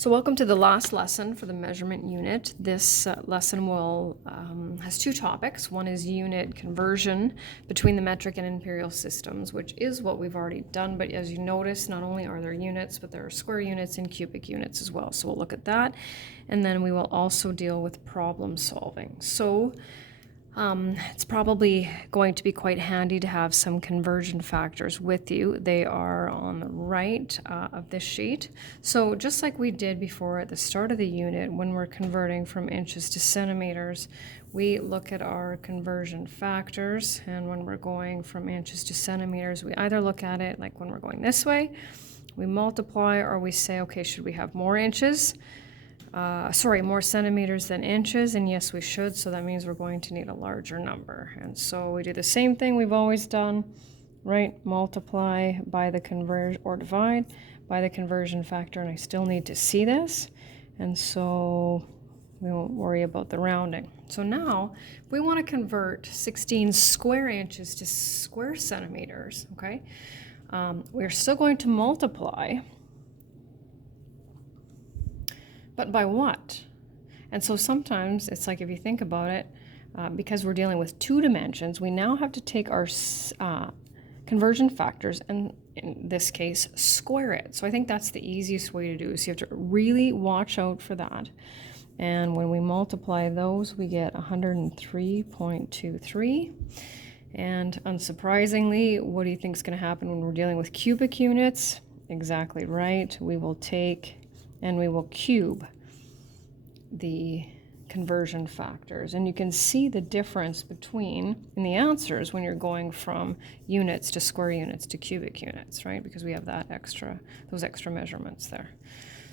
So welcome to the last lesson for the measurement unit. This lesson has two topics. One is unit conversion between the metric and imperial systems, which is what we've already done. But as you notice, not only are there units, but there are square units and cubic units as well. So we'll look at that. And then we will also deal with problem solving. So it's probably going to be quite handy to have some conversion factors with you. They are on the right of this sheet. So just like we did before at the start of the unit, when we're converting from inches to centimeters, we look at our conversion factors. And when we're going from inches to centimeters, we either look at it like when we're going this way, we multiply, or we say, okay, should we have more inches? More centimeters than inches, and yes, we should, so that means we're going to need a larger number. And so we do the same thing we've always done, right? Multiply by the conversion, or divide by the conversion factor, and I still need to see this, and so we won't worry about the rounding. So now, if we want to convert 16 square inches to square centimeters, okay, we're still going to multiply. But by what? And so sometimes it's like, if you think about it, because we're dealing with two dimensions, we now have to take our conversion factors and, in this case, square it. So I think that's the easiest way to do it. So you have to really watch out for that. And when we multiply those, we get 103.23. And unsurprisingly, what do you think is going to happen when we're dealing with cubic units? Exactly right. We will take and we will cube the conversion factors. And you can see the difference between in the answers when you're going from units to square units to cubic units, right? Because we have those extra measurements there.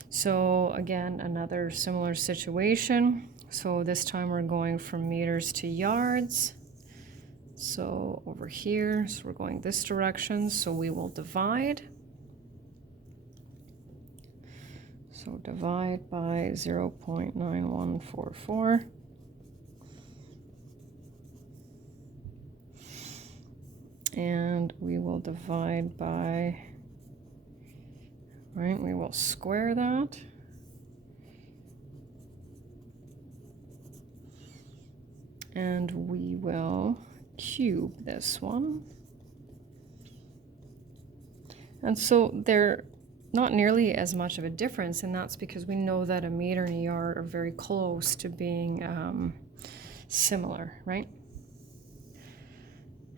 So again, another similar situation. So this time we're going from meters to yards. So over here, so we're going this direction, so we will divide. So divide by 0.9144. And we will divide by, right, we will square that. And we will cube this one. And so they're not nearly as much of a difference, and that's because we know that a meter and a yard are very close to being similar, right?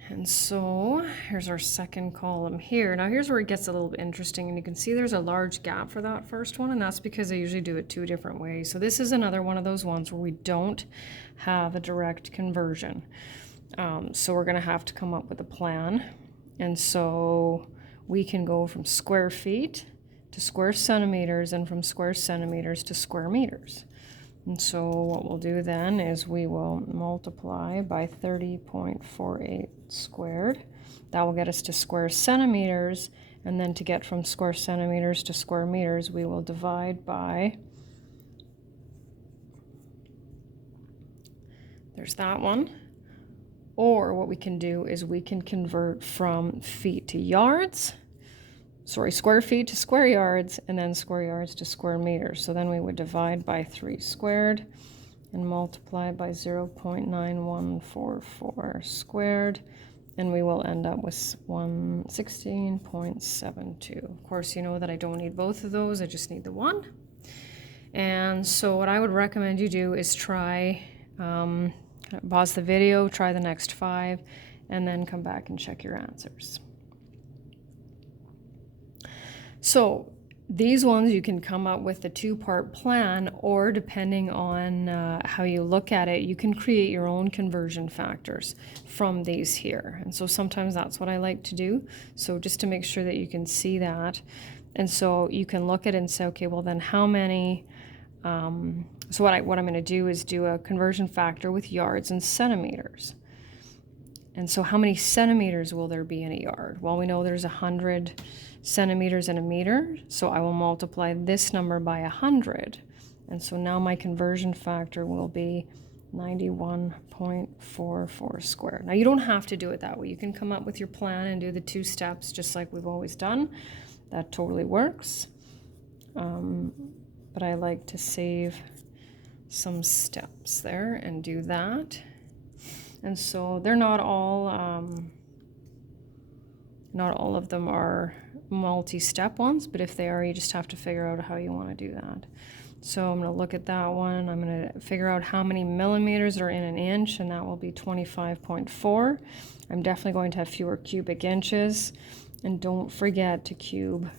And so here's our second column here. Now here's where it gets a little bit interesting, and you can see there's a large gap for that first one, and that's because I usually do it two different ways. So this is another one of those ones where we don't have a direct conversion. So we're going to have to come up with a plan. And so we can go from square feet to square centimeters, and from square centimeters to square meters. And so what we'll do then is we will multiply by 30.48 squared. That will get us to square centimeters, and then to get from square centimeters to square meters, we will divide by, there's that one. Or what we can do is we can convert from feet to yards, square feet to square yards, and then square yards to square meters. So then we would divide by 3 squared and multiply by 0.9144 squared, and we will end up with 116.72. Of course, you know that I don't need both of those, I just need the one. And so what I would recommend you do is try, pause the video, try the next 5, and then come back and check your answers. So these ones you can come up with a two-part plan, or depending on how you look at it, you can create your own conversion factors from these here. And so sometimes that's what I like to do. So just to make sure that you can see that. And so you can look at it and say, okay, well then how many, so what I'm going to do is do a conversion factor with yards and centimeters. And so how many centimeters will there be in a yard? Well, we know there's 100 centimeters in a meter, so I will multiply this number by 100. And so now my conversion factor will be 91.44 squared. Now you don't have to do it that way. You can come up with your plan and do the 2 steps just like we've always done. That totally works. But but I like to save some steps there and do that. And so they're not all of them are multi-step ones, but if they are, you just have to figure out how you want to do that. So I'm going to look at that one. I'm going to figure out how many millimeters are in an inch, and that will be 25.4. I'm definitely going to have fewer cubic inches, and don't forget to cube.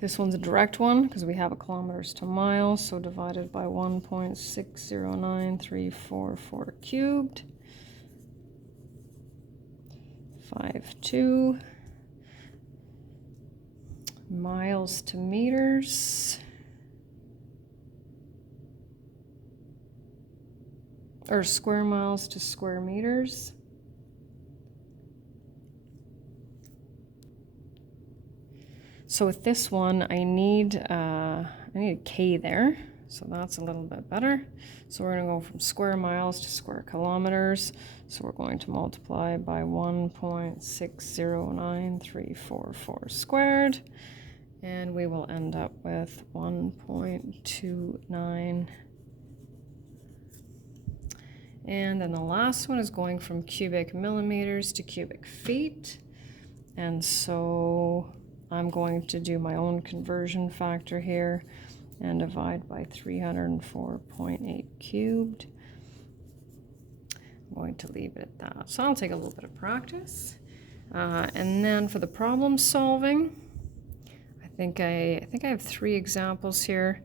This one's a direct one because we have a kilometers to miles, so divided by 1.609344 cubed. 52 miles to meters, or square miles to square meters. So with this one, I need a K there, so that's a little bit better. So we're going to go from square miles to square kilometers. So we're going to multiply by 1.609344 squared, and we will end up with 1.29. And then the last one is going from cubic millimeters to cubic feet. And so I'm going to do my own conversion factor here and divide by 304.8 cubed. I'm going to leave it at that. So I'll take a little bit of practice. And then for the problem solving, I think I have 3 examples here.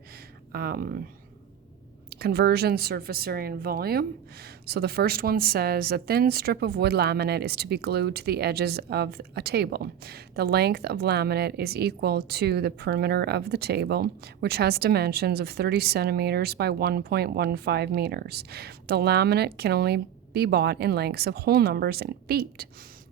Conversion, surface area, and volume. So the first one says a thin strip of wood laminate is to be glued to the edges of a table. The length of laminate is equal to the perimeter of the table, which has dimensions of 30 centimeters by 1.15 meters. The laminate can only be bought in lengths of whole numbers in feet.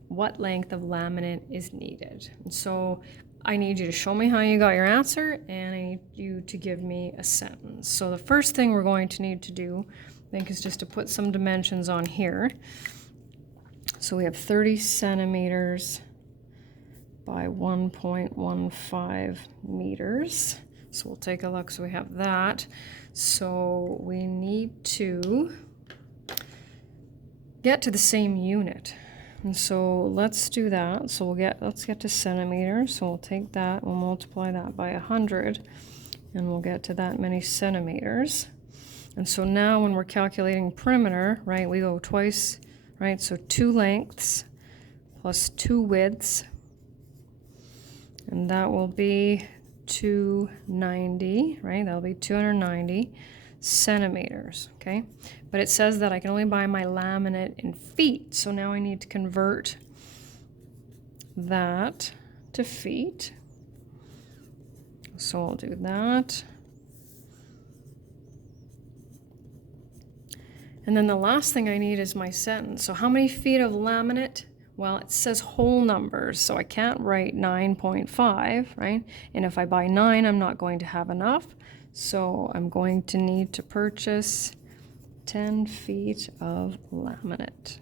What length of laminate is needed? And so I need you to show me how you got your answer, and I need you to give me a sentence. So the first thing we're going to need to do, I think, is just to put some dimensions on here. So we have 30 centimeters by 1.15 meters. So we'll take a look. So we have that. So we need to get to the same unit. And so let's do that. So let's get to centimeters. So we'll take that, we'll multiply that by 100, and we'll get to that many centimeters. And so now when we're calculating perimeter, right, we go twice, right? So 2 lengths plus 2 widths, and that will be 290, right? That'll be 290 centimeters, okay? But it says that I can only buy my laminate in feet, so now I need to convert that to feet. So I'll do that. And then the last thing I need is my sentence. So how many feet of laminate? Well, it says whole numbers, so I can't write 9.5, right? And if I buy 9, I'm not going to have enough. So I'm going to need to purchase 10 feet of laminate.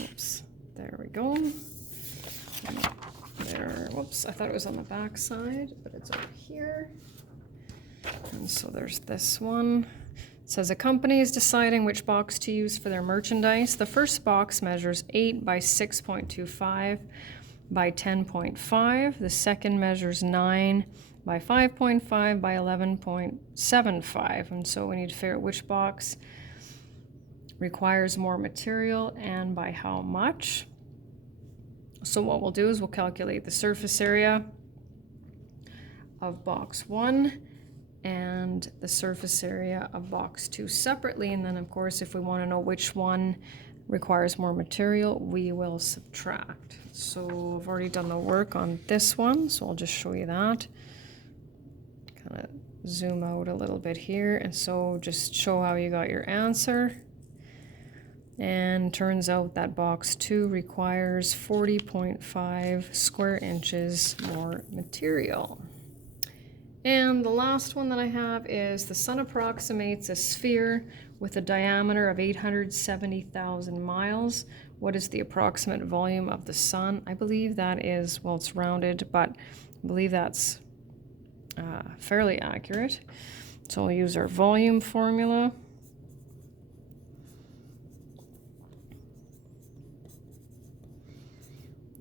Oops, there we go. There, whoops, I thought it was on the back side, but it's over here. And so there's this one. It says a company is deciding which box to use for their merchandise. The first box measures 8 by 6.25 by 10.5. The second measures 9 by 5.5 by 11.75. And so we need to figure out which box requires more material and by how much. So what we'll do is we'll calculate the surface area of box 1 and the surface area of box 2 separately, and then of course if we want to know which one requires more material, we will subtract. So I've already done the work on this one, so I'll just show you that. Kind of zoom out a little bit here, and so just show how you got your answer. And turns out that box 2 requires 40.5 square inches more material. And the last one that I have is the sun approximates a sphere with a diameter of 870,000 miles. What is the approximate volume of the sun? I believe that is, well, it's rounded, but I believe that's fairly accurate. So we'll use our volume formula.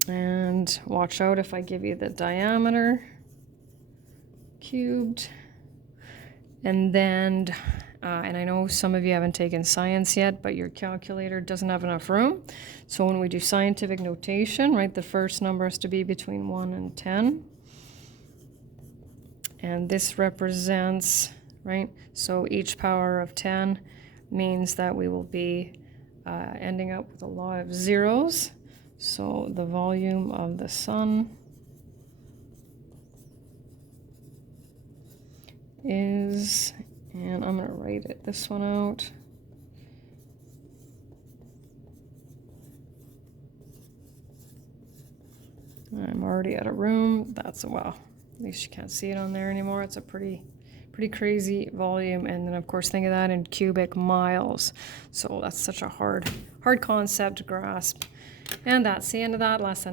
And watch out if I give you the diameter cubed. And then, and I know some of you haven't taken science yet, but your calculator doesn't have enough room. So when we do scientific notation, right, the first number has to be between 1 and 10. And this represents, right, so each power of 10 means that we will be ending up with a lot of zeros. So the volume of the sun is, and I'm going to write this one out. I'm already out of room. That's, well, at least you can't see it on there anymore. It's a pretty crazy volume. And then of course think of that in cubic miles. So that's such a hard concept to grasp. And that's the end of that lesson.